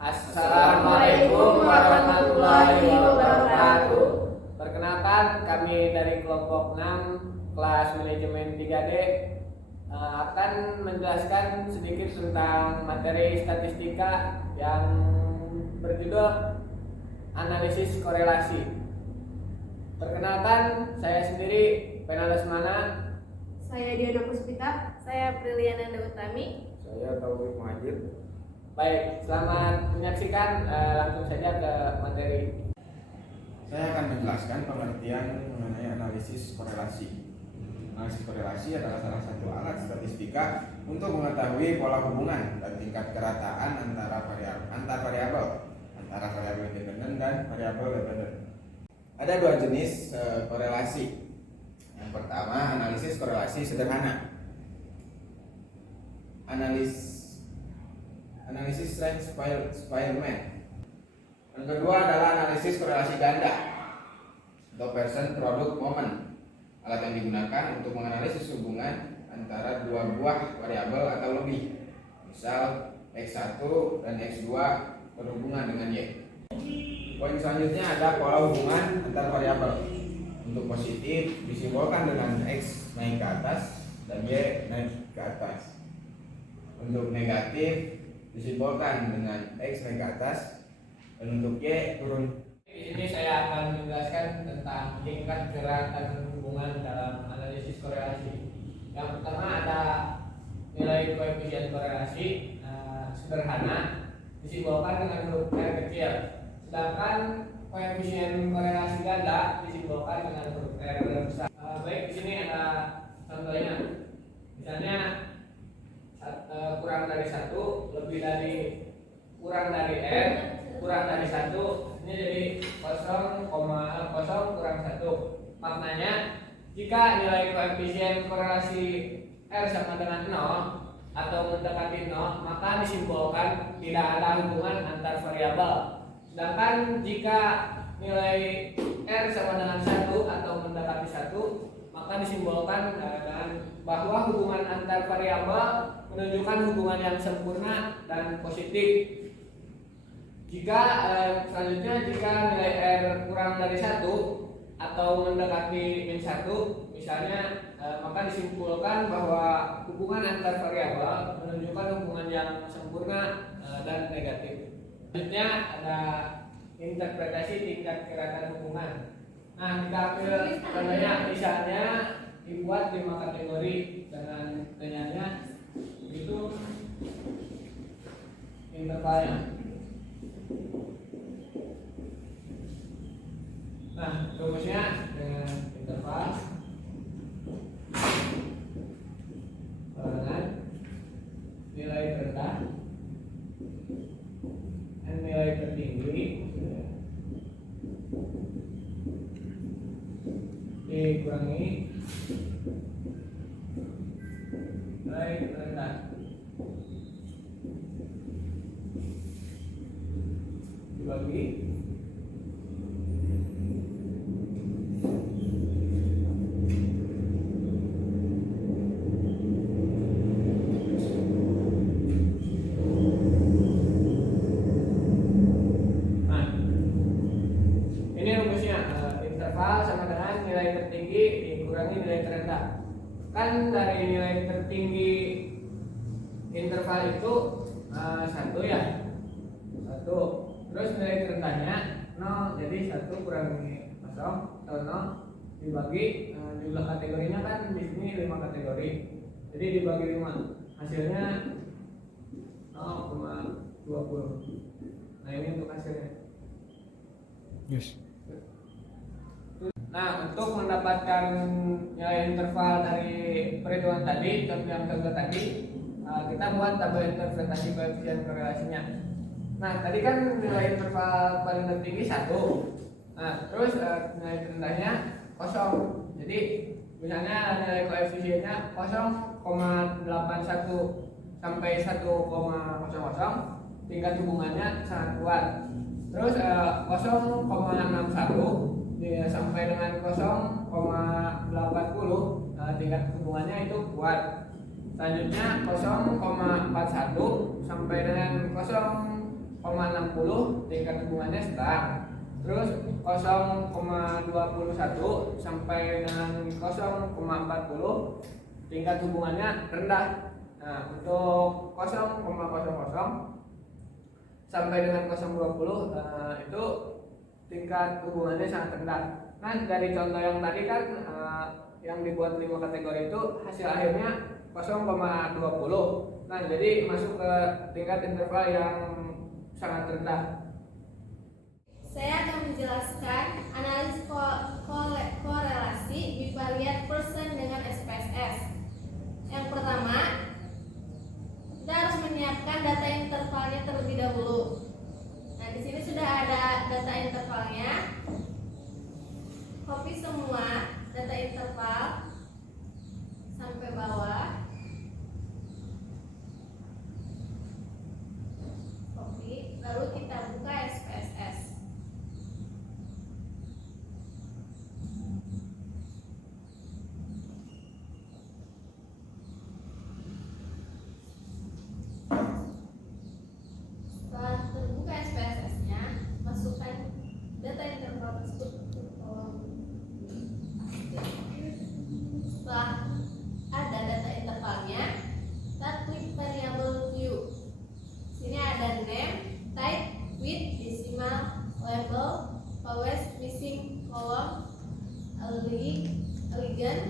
Assalamualaikum warahmatullahi wabarakatuh. Perkenalkan, kami dari kelompok 6 kelas manajemen 3D akan menjelaskan sedikit tentang materi statistika yang berjudul analisis korelasi. Perkenalkan, saya sendiri Pena Lesmana. Saya Diana Puspita. Saya Priliana Utami. Saya Taufik Muhajir. Baik, selamat menyaksikan. Langsung saja ke materi. Saya akan menjelaskan pengertian mengenai analisis korelasi. Analisis korelasi adalah salah satu alat statistika untuk mengetahui pola hubungan dan tingkat kerataan antar variabel independen dan variabel dependen. Ada dua jenis korelasi. Yang pertama, analisis korelasi sederhana. Analisis range Spearman. Yang kedua adalah analisis korelasi ganda atau person product moment. Alat yang digunakan untuk menganalisis hubungan antara dua buah variabel atau lebih. Misal X1 dan X2 berhubungan dengan Y. Poin selanjutnya ada pola hubungan antar variabel. Untuk positif disimbolkan dengan X naik ke atas dan Y naik ke atas. Untuk negatif disimbolkan dengan X naik ke atas dan untuk Y turun. Di sini saya akan menjelaskan tentang tingkat keratan hubungan dalam analisis korelasi. Yang pertama ada nilai koefisien korelasi sederhana disimbolkan dengan huruf R kecil. Sedangkan koefisien korelasi ganda disimbolkan dengan huruf R besar. Baik, di sini ada contohnya. Misalnya kurang dari 1 lebih dari kurang dari R kurang dari 1, ini jadi 0,0 kurang 1. Maknanya jika nilai koefisien korelasi R sama dengan 0 atau mendekati 0, maka disimbolkan tidak ada hubungan antar variabel. Sedangkan jika nilai R sama dengan 1 atau mendekati 1, maka disimbolkan dengan bahwa hubungan antar variabel menunjukkan hubungan yang sempurna dan positif. Selanjutnya jika nilai R kurang dari 1 atau mendekati min 1 misalnya, maka disimpulkan bahwa hubungan antar variabel menunjukkan hubungan yang sempurna dan negatif. Selanjutnya ada interpretasi tingkat keratan hubungan. Nah, kita ambil contohnya, misalnya dibuat 5 kategori dengan penyanyi itu intervalnya. Nah, rumusnya dengan interval barengan nilai terendah dan nilai tertinggi dikurangi nilai terendah dibagi nilai tertinggi dikurangi nilai terendah. Kan dari nilai tertinggi interval itu 1 ya, 1. Terus nilai terendahnya 0, jadi 1 kurangi 0 atau 0 dibagi jumlah kategorinya kan di sini 5 kategori, jadi dibagi 5, hasilnya 0,20. Nah, ini untuk hasilnya. Yes. Nah, untuk mendapatkan nilai interval dari perhitungan tadi, yang contoh tadi, kita buat tabel interpretasi koefisien korelasinya. Nah, tadi kan nilai interval paling tertinggi 1. Nah, terus nilai terendahnya 0. Jadi, misalnya nilai koefisiennya 0,81 sampai 1,00, tingkat hubungannya sangat kuat. Terus 0,61 sampai dengan 0,80, tingkat hubungannya itu kuat. Selanjutnya 0,41 sampai dengan 0,81 tingkat hubungannya sedang. Terus 0,21 sampai dengan 0,40 tingkat hubungannya rendah. Nah, untuk 0,00 sampai dengan 0,20 itu tingkat hubungannya sangat rendah. Nah, dari contoh yang tadi kan yang dibuat 5 kategori itu hasil akhirnya 0,20. Nah, jadi masuk ke tingkat interval yang sangat rendah. Saya akan menjelaskan analisis korelasi bivariat person dengan SPSS. Yang pertama, kita harus menyiapkan data intervalnya terlebih dahulu. Nah, di sini sudah ada data intervalnya. Copy semua data interval sampai bawah. Copy, lalu kita buka SPSS. Setelah terbuka SPSS-nya, masukkan data interval tersebut ke kolom. Setelah ada data intervalnya, kita klik variable view. Sini ada name, type, width, decimal, label, always missing column, elegant,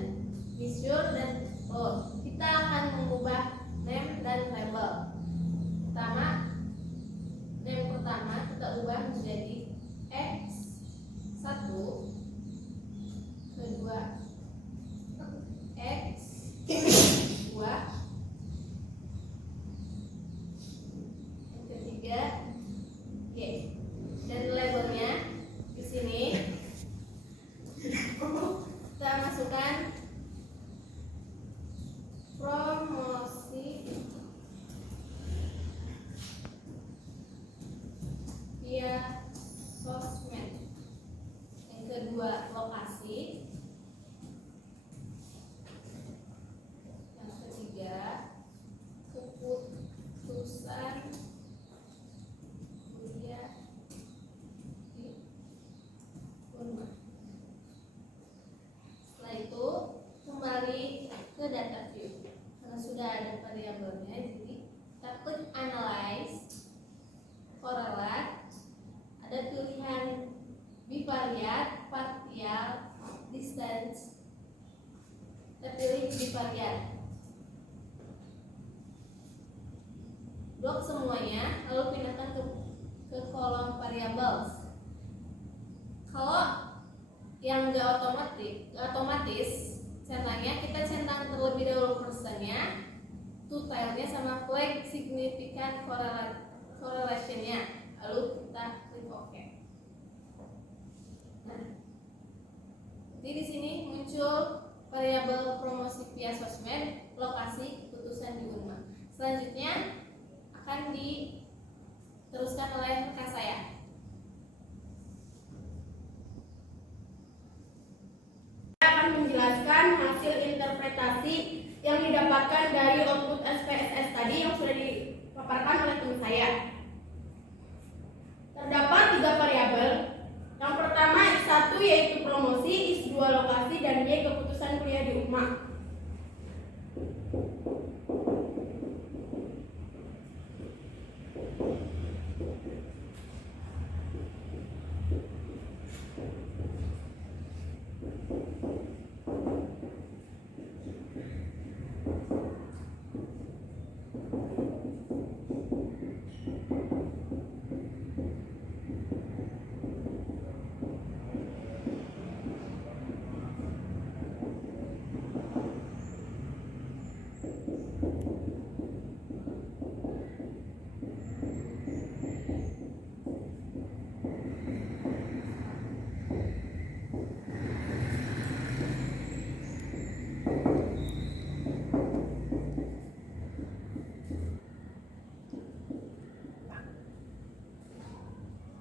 measure, dan load. Kita akan mengubah name dan label. Name pertama kita ubah menjadi X1, kedua X2, yang ketiga G. Dan labelnya di sini kita masukkan promosi via sosmed. Yang kedua lokasi. Yang ketiga keputusan kuliah di Unmar. Setelah itu kembali ke data view. Karena sudah ada variabelnya, jadi kita klik analyze, correlate. Ada pilihan bivariat, partial, distance. Kita pilih bivariat. Blok semuanya, lalu pindahkan ke kolom variables. Kalau yang nggak otomatis centangnya, kita centang terlebih dahulu persennya, totalnya sama flag significant correlationnya. Lalu kita klik OK. Nah, jadi di sini muncul variabel promosi via sosmed, lokasi, keputusan di Unmar. Selanjutnya akan diteruskan oleh rekan saya. Saya akan menjelaskan hasil interpretasi yang didapatkan dari output SPSS tadi yang sudah dipaparkan oleh teman saya. Terdapat 3 variabel. Yang pertama X1 yaitu promosi, X2 lokasi, dan Y keputusan kuliah di UMA.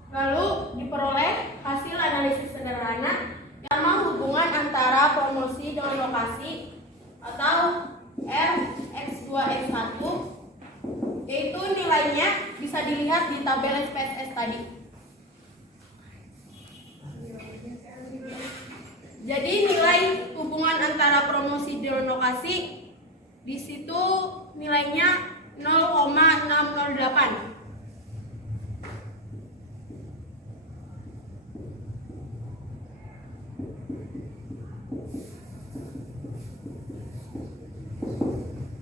Lalu diperoleh hasil analisis sederhana yang hubungan antara promosi dengan lokasi atau R X2 X1, yaitu nilainya bisa dilihat di tabel SPSS tadi. Jadi nilai hubungan antara promosi dan lokasi di situ nilainya 0,608.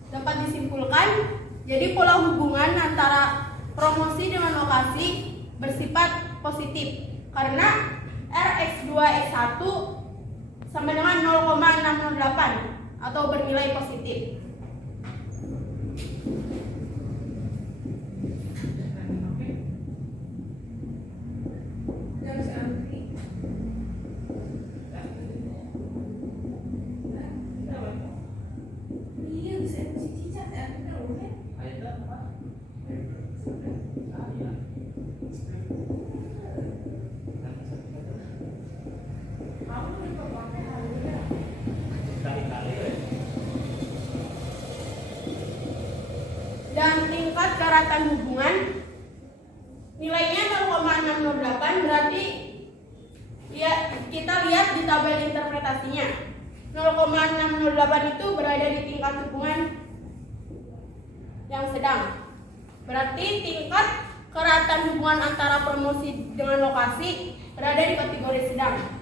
Dapat disimpulkan, jadi pola hubungan antara promosi dengan lokasi bersifat positif karena Rx2X1 sama dengan 0,608 atau bernilai positif. Dan tingkat keratan hubungan nilainya 0,608, berarti ya kita lihat di tabel interpretasinya 0,608 itu berada di tingkat hubungan yang sedang. Berarti tingkat keratan hubungan antara promosi dengan lokasi berada di kategori sedang.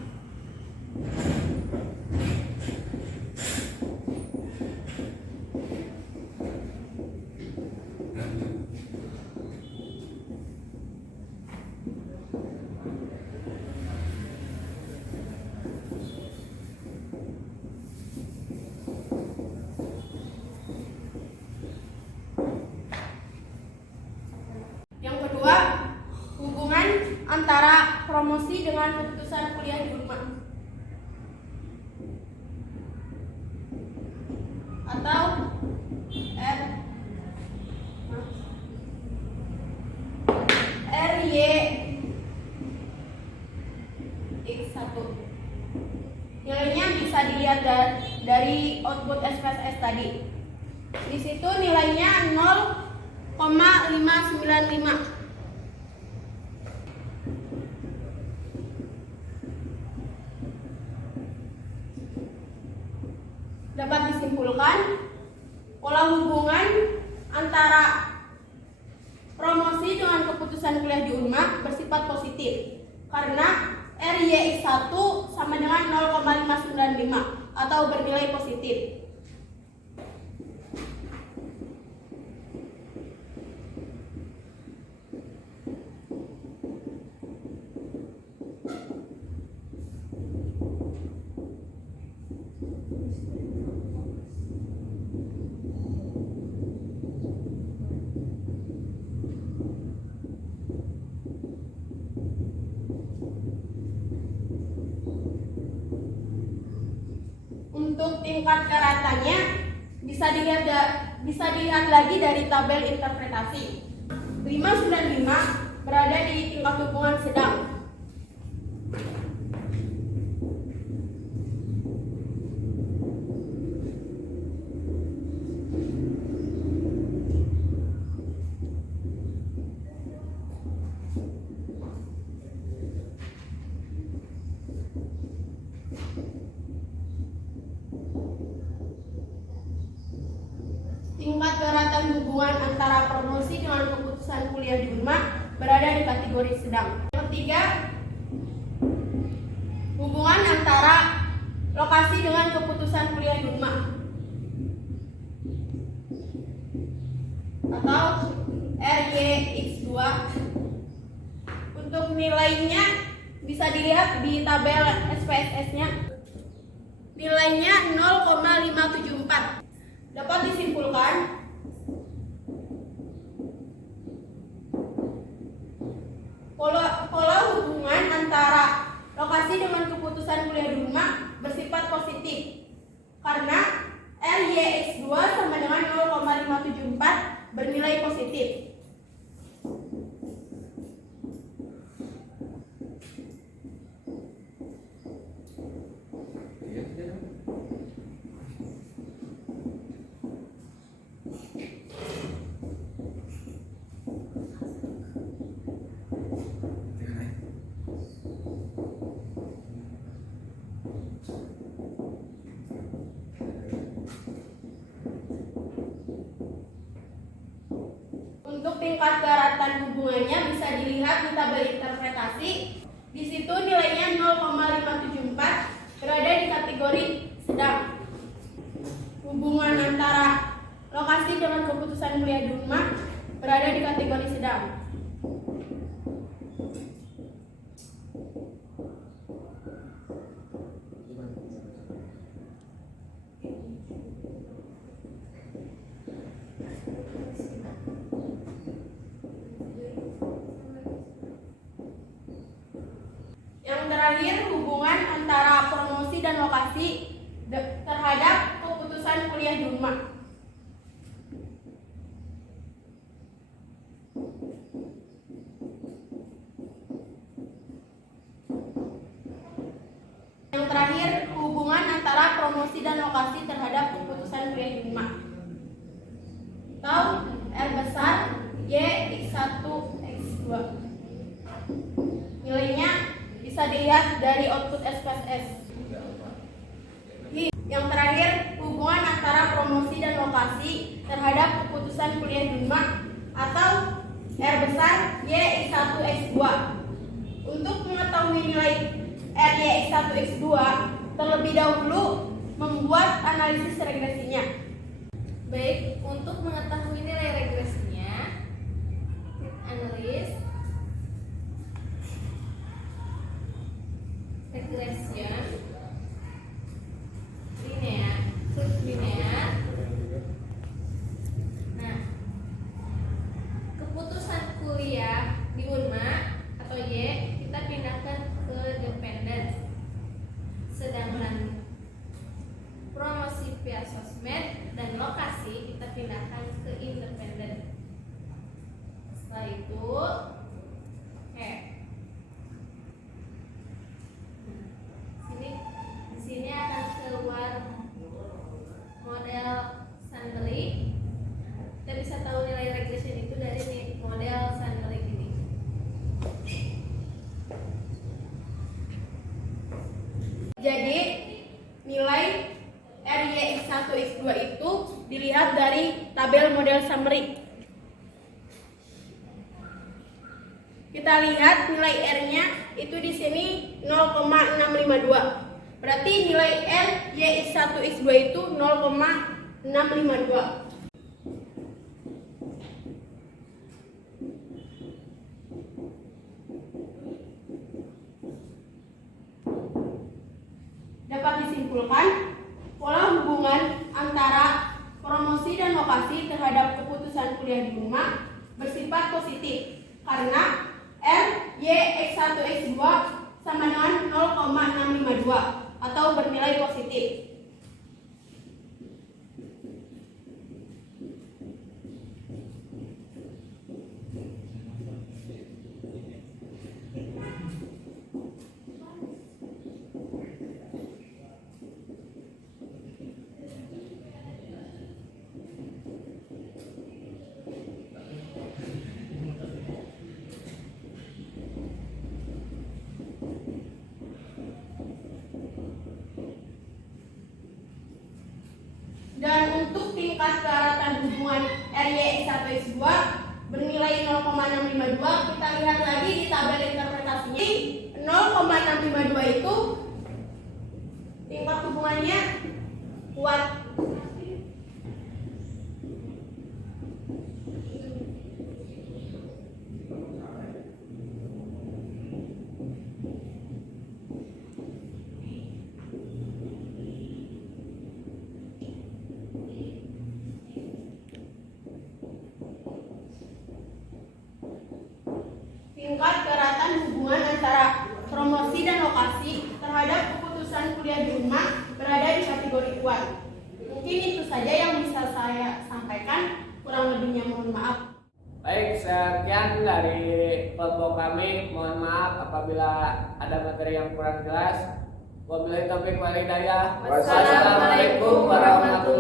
Antara promosi dengan keputusan kuliah di Unma atau RYX1. Nilainya bisa dilihat dari output SPSS tadi. Di situ nilainya 0,595. Dapat disimpulkan, pola hubungan antara promosi dengan keputusan kuliah di Unma bersifat positif karena RYX1 sama dengan 0,595 atau bernilai positif. Untuk tingkat keratannya bisa dilihat lagi dari tabel interpretasi. 595 berada di tingkat hubungan sedang. Tingkat keratan hubungan antara promosi dengan keputusan kuliah di Unma berada di kategori sedang. Yang ketiga, hubungan antara lokasi dengan keputusan kuliah di Unma atau RYX2. Untuk nilainya bisa dilihat di tabel SPSS-nya. Nilainya 0,574. Dapat disimpulkan, pola hubungan antara lokasi dengan keputusan kuliah di Unma bersifat positif karena RYX2 sama dengan 0,574 bernilai positif. untuk tingkat keeratan hubungannya bisa dilihat di tabel interpretasi. Di situ nilainya 0,574 berada di kategori sedang. Hubungan antara lokasi dengan keputusan kuliah di Unma berada di kategori sedang. Yang terakhir, hubungan antara promosi dan lokasi terhadap keputusan kuliah di Unma. Yang terakhir, hubungan antara promosi dan lokasi terhadap keputusan kuliah di Unma. Atau R besar Y X1 X2. Nilainya bisa dilihat dari output SPSS. Yang terakhir, hubungan antara promosi dan lokasi terhadap keputusan kuliah di Unma atau R besar Y X1 X2. Untuk mengetahui nilai R Y X1 X2, terlebih dahulu membuat analisis regresinya. Baik, untuk mengetahui nilai regresinya, analis regression linear, linear. Nah, keputusan kuliah di Unma atau Y kita pindahkan ke dependen, sedangkan promosi via sosmed dan lokasi kita pindahkan ke independen. Setelah itu di sini akan keluar model Sandberg. Kita bisa tahu nilai regression itu dari model Sandberg ini. Jadi nilai RY1 X2 itu dilihat dari tabel model summary. Kita lihat nilai R-nya itu di sini 0,652. Berarti nilai RY1 X2 itu 0,652. Dapat disimpulkan, pola hubungan antara promosi dan lokasi terhadap keputusan kuliah di Unma bersifat positif karena R Y X1 X2 sama dengan 0,652 atau bernilai positif. Dan untuk tingkat keeratan hubungan RY1X2 bernilai 0,652, kita lihat lagi di tabel interpretasinya. 0,652 itu tingkat hubungannya kuat. Tingkat keeratan hubungan antara promosi dan lokasi terhadap keputusan kuliah di Unma berada di kategori kuat. Mungkin itu saja yang bisa saya sampaikan, kurang lebihnya mohon maaf. Baik, sekian dari kelompok kami. Mohon maaf apabila ada materi yang kurang jelas. Wabillahi taufiq wal hidayah. Wassalamualaikum warahmatullahi